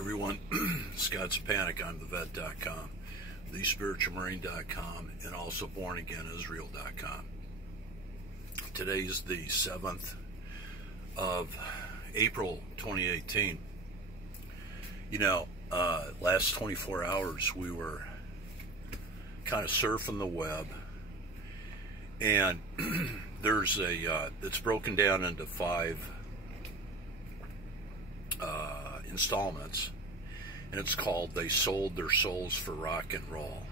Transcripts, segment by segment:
everyone. Scott Stepanek, I'm thevet.com, thespiritualmarine.com, and also bornaganisrael.com. Today is the 7th of April 2018. You know, last 24 hours we were kind of surfing the web, and there's it's broken down into 5 installments, and it's called They Sold Their Souls for Rock and Roll,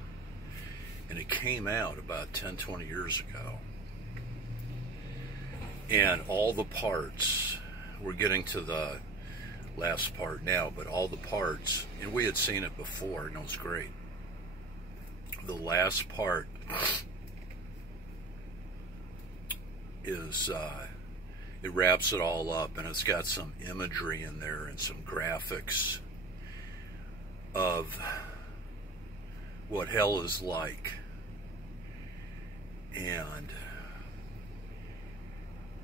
and it came out about 10-20 years ago, and all the parts, we're getting to the last part now, but all the parts, and we had seen it before and it was great. The last part is it wraps it all up, and it's got some imagery in there and some graphics of what hell is like. And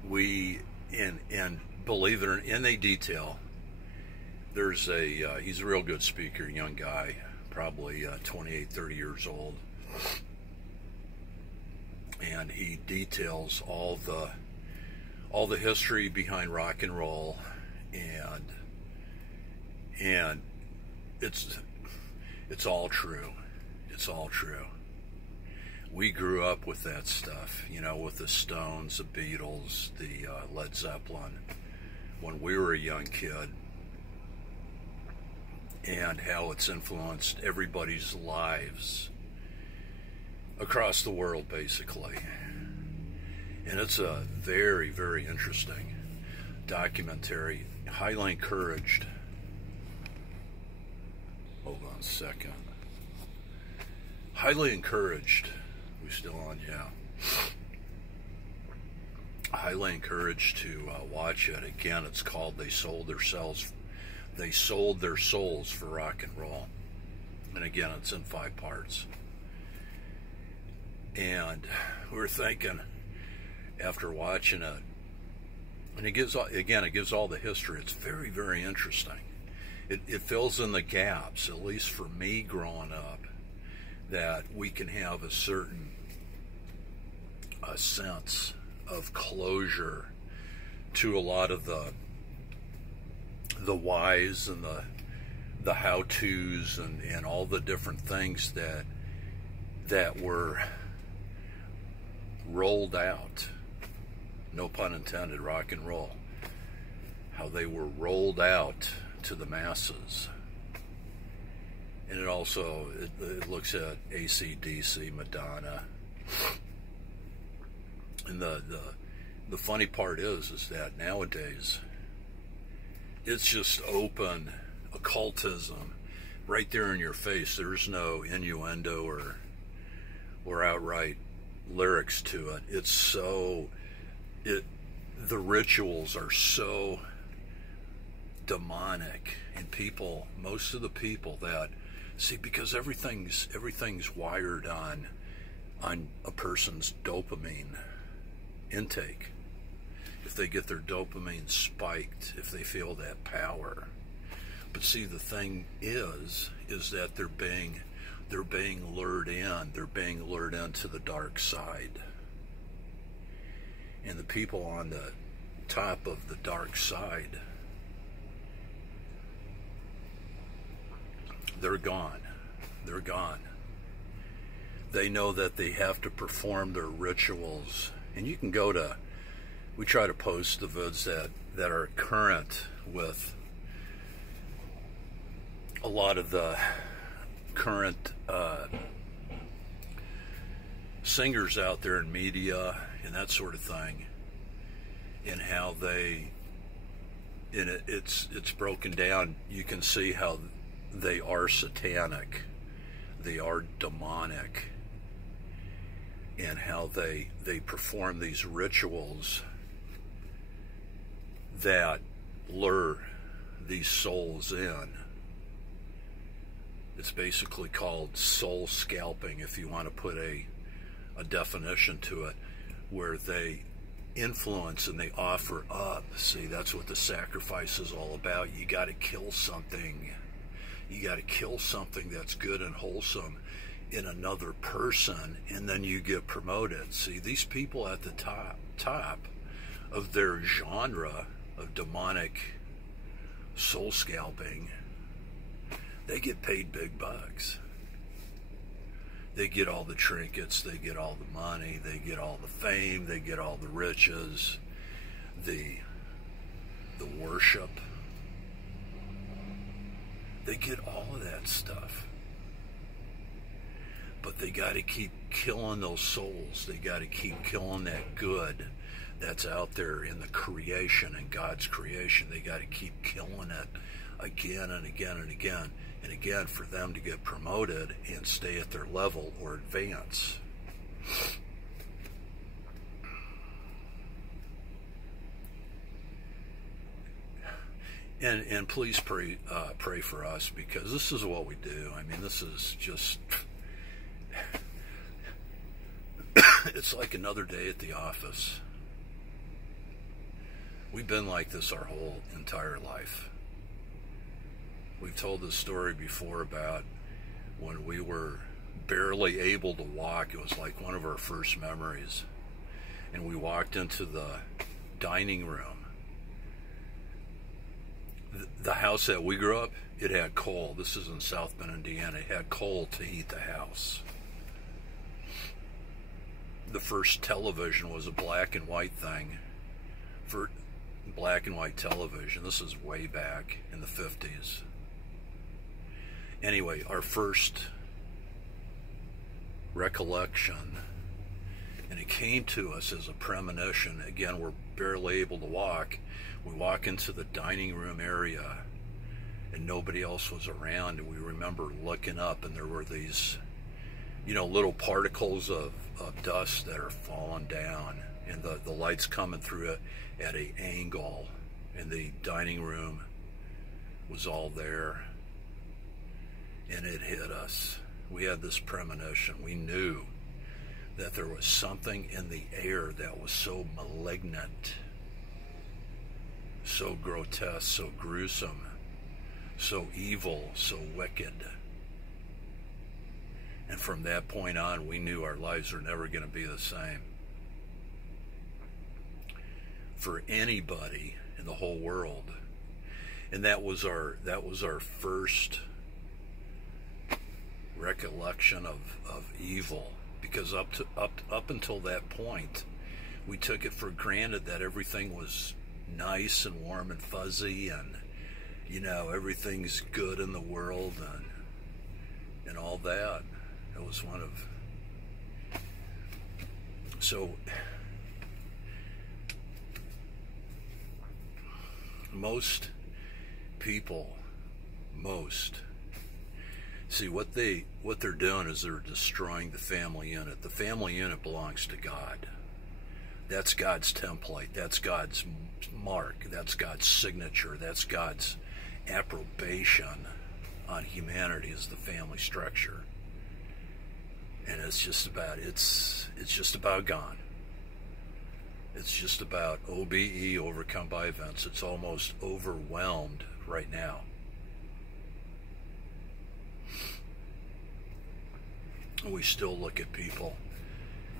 we, and believe it or not, and they detail, there's he's a real good speaker, young guy, probably 28, 30 years old, and he details all the history behind rock and roll, and it's all true. It's all true. We grew up with that stuff, you know, with the Stones, the Beatles, the Led Zeppelin, when we were a young kid, and how it's influenced everybody's lives across the world, basically. And it's a very, very interesting documentary. Highly encouraged. Hold on a second. Highly encouraged. We still on? Yeah. Highly encouraged to watch it. Again, it's called They Sold Their Souls for Rock and Roll. And again, it's in 5 parts. And we're thinking, after watching it, and it gives all the history. It's very, very interesting. It fills in the gaps, at least for me growing up, that we can have a certain sense of closure to a lot of the whys and the how-tos and all the different things that were rolled out, no pun intended, rock and roll, how they were rolled out to the masses. And it also it looks at AC/DC, Madonna, and the funny part is that nowadays it's just open occultism right there in your face. There's no innuendo or outright lyrics to it. It's so, the rituals are so demonic, and people, most of the people that see, because everything's wired on a person's dopamine intake. If they get their dopamine spiked, if they feel that power. But see, the thing is that they're being lured in. They're being lured into the dark side. And the people on the top of the dark side, they're gone. They're gone. They know that they have to perform their rituals. And you can go to, we try to post the vids that are current with a lot of the current singers out there in media and that sort of thing, and how it's broken down. You can see how they are satanic, they are demonic, and how they perform these rituals that lure these souls in. It's basically called soul scalping, if you want to put a definition to it, where they influence and they offer up. See, that's what the sacrifice is all about. You got to kill something You got to kill something that's good and wholesome in another person, and then you get promoted. See, these people at the top of their genre of demonic soul scalping, they get paid big bucks. They get all the trinkets, they get all the money, they get all the fame, they get all the riches, the worship. They get all of that stuff. But they got to keep killing those souls. They got to keep killing that good that's out there in the creation, in God's creation. They got to keep killing it again and again and again and again for them to get promoted and stay at their level or advance. And please pray for us, because this is what we do. I mean, this is just, it's like another day at the office. We've been like this our whole entire life. We've told this story before about when we were barely able to walk. It was like one of our first memories. And we walked into the dining room. The house that we grew up, it had coal. This is in South Bend, Indiana. It had coal to heat the house. The first television was a black and white thing. For black and white television. This is way back in the 50s. Anyway, our first recollection, and it came to us as a premonition. Again, we're barely able to walk. We walk into the dining room area and nobody else was around, and we remember looking up and there were these, little particles of dust that are falling down, and the lights coming through it at an angle, and the dining room was all there, and it hit us. We had this premonition. We knew that there was something in the air that was so malignant, so grotesque, so gruesome, so evil, so wicked. And from that point on, we knew our lives were never going to be the same. For anybody in the whole world. And that was our first recollection of evil. Because up until that point, we took it for granted that everything was nice and warm and fuzzy, and everything's good in the world and all that. It was one of, so most people, see what they're doing is they're destroying the family unit. The family unit belongs to God. That's God's template. That's God's mark. That's God's signature. That's God's approbation on humanity, is the family structure. And it's just about gone. It's just about OBE, overcome by events. It's almost overwhelmed right now. We still look at people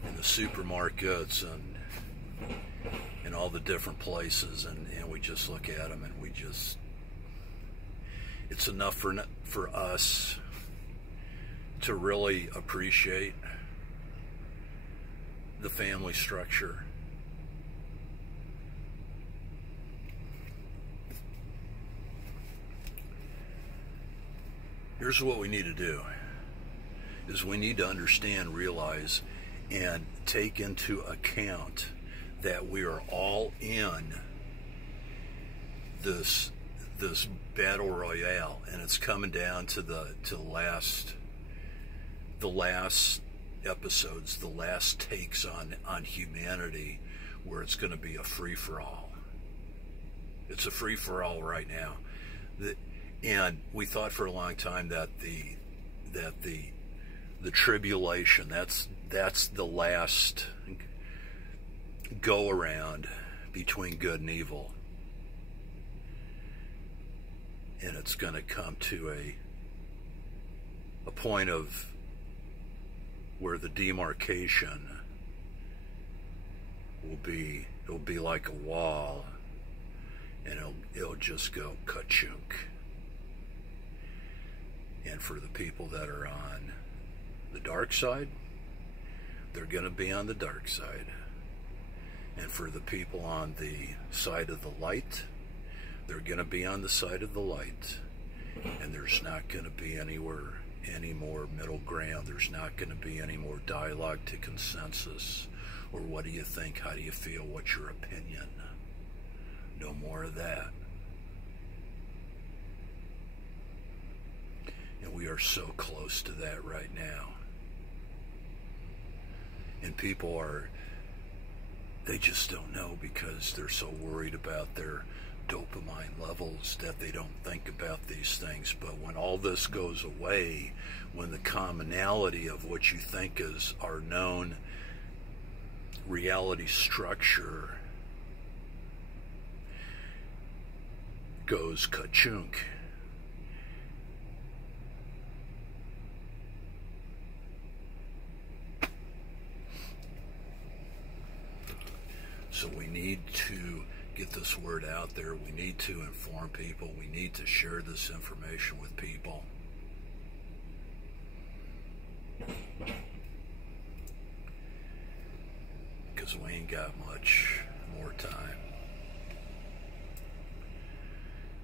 in the supermarkets and in all the different places, and we just look at them, and it's enough for us to really appreciate the family structure. Here's what we need to do, is we need to understand, realize, and take into account that we are all in this battle royale, and it's coming down to the last episodes, the last takes on humanity, where it's going to be a free-for-all. It's a free-for-all right now. And we thought for a long time that the tribulation, that's the last go around between good and evil, and it's going to come to a point of where the demarcation it'll be like a wall, and it'll just go ka-chunk. And for the people that are on the dark side, they're going to be on the dark side. And for the people on the side of the light, they're going to be on the side of the light. And there's not going to be any more middle ground. There's not going to be any more dialogue to consensus. Or what do you think? How do you feel? What's your opinion? No more of that. And we are so close to that right now. And people they just don't know because they're so worried about their dopamine levels that they don't think about these things. But when all this goes away, when the commonality of what you think is our known reality structure goes ka-chunk, so we need to get this word out there. We need to inform people. We need to share this information with people. Because we ain't got much more time.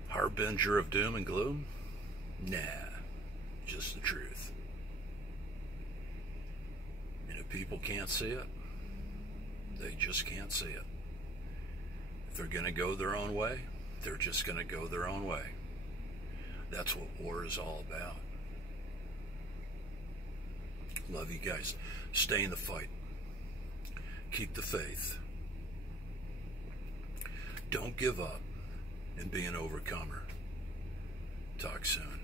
Harbinger of doom and gloom? Nah, just the truth. And if people can't see it, they just can't see it. If they're going to go their own way, they're just going to go their own way. That's what war is all about. Love you guys. Stay in the fight. Keep the faith. Don't give up and be an overcomer. Talk soon.